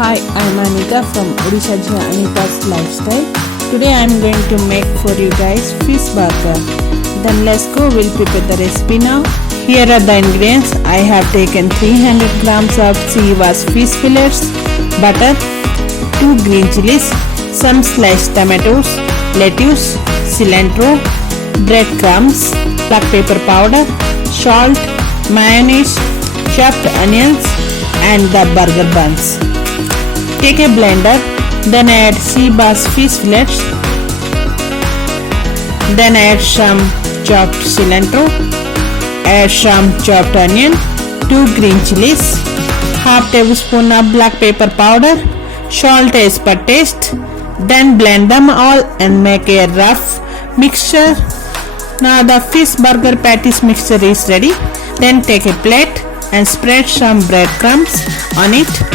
Hi, I'm Anita from Odisha, Jhio Anita's lifestyle. Today I'm going to make for you guys fish burger. Then let's go, we'll prepare the recipe now. Here are the ingredients. I have taken 300 grams of fish fillets, butter, 2 green chillies, some sliced tomatoes, lettuce, cilantro, breadcrumbs, black pepper powder, salt, mayonnaise, chopped onions, and the burger buns. Take a blender, then add fish fillets, then add some chopped cilantro, add some chopped onion, 2 green chillies, half tablespoon of black pepper powder, salt as per taste. Then blend them all and make a rough mixture. Now the fish burger patties mixture is ready. Then take a plate and spread some breadcrumbs on it.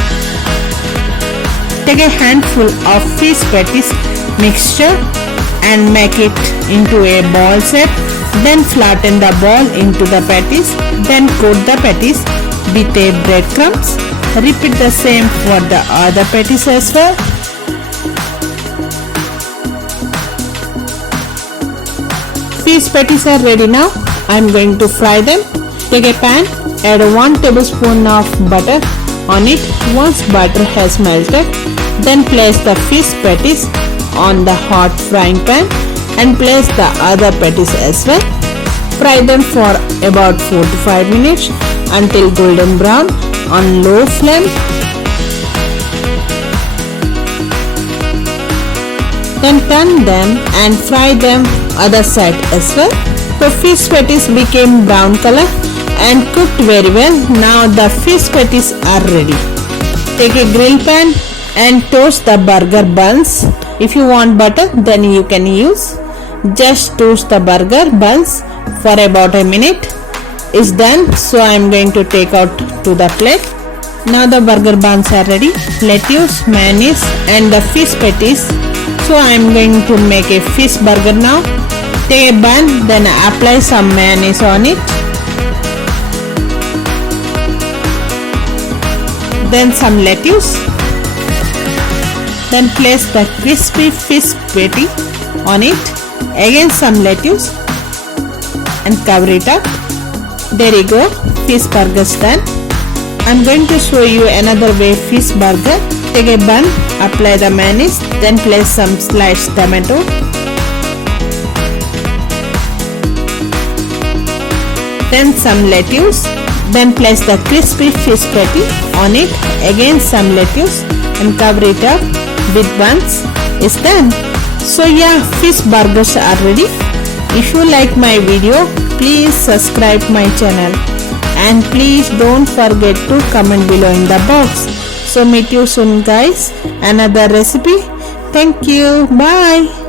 Take a handful of fish patties mixture and make it into a ball shape. Then flatten the ball into the patties. Then coat the patties with a breadcrumbs. Repeat the same for the other patties as well. Fish patties are ready now. I am going to fry them. Take a pan, add 1 tablespoon of butter on it. Once butter has melted, then place the fish patties on the hot frying pan and place the other patties as well. Fry them for about 4 to 5 minutes until golden brown on low flame. Then turn them and fry them other side as well. The fish patties became brown color and cooked very well. Now the fish patties are ready. Take a grill pan and toast the burger buns. If you want butter, then you can use. Just toast the burger buns for about a minute. It's done, so I am going to take out to the plate. Now the burger buns are ready. Lettuce, mayonnaise and the fish patties. So I am going to make a fish burger now. Take a bun, then apply some mayonnaise on it. Then some lettuce. Then place the crispy fish patty on it. Again some lettuce and cover it up. There you go, fish burgers done. I'm going to show you another way fish burger. Take a bun, apply the mayonnaise, then place some sliced tomato. Then some lettuce. Then place the crispy fish patty on it. Again some lettuce and cover it up with buns. It's done. So yeah, fish burgers are ready. If you like my video, please subscribe my channel and please don't forget to comment below in the box. So meet you soon guys, another recipe. Thank you. Bye.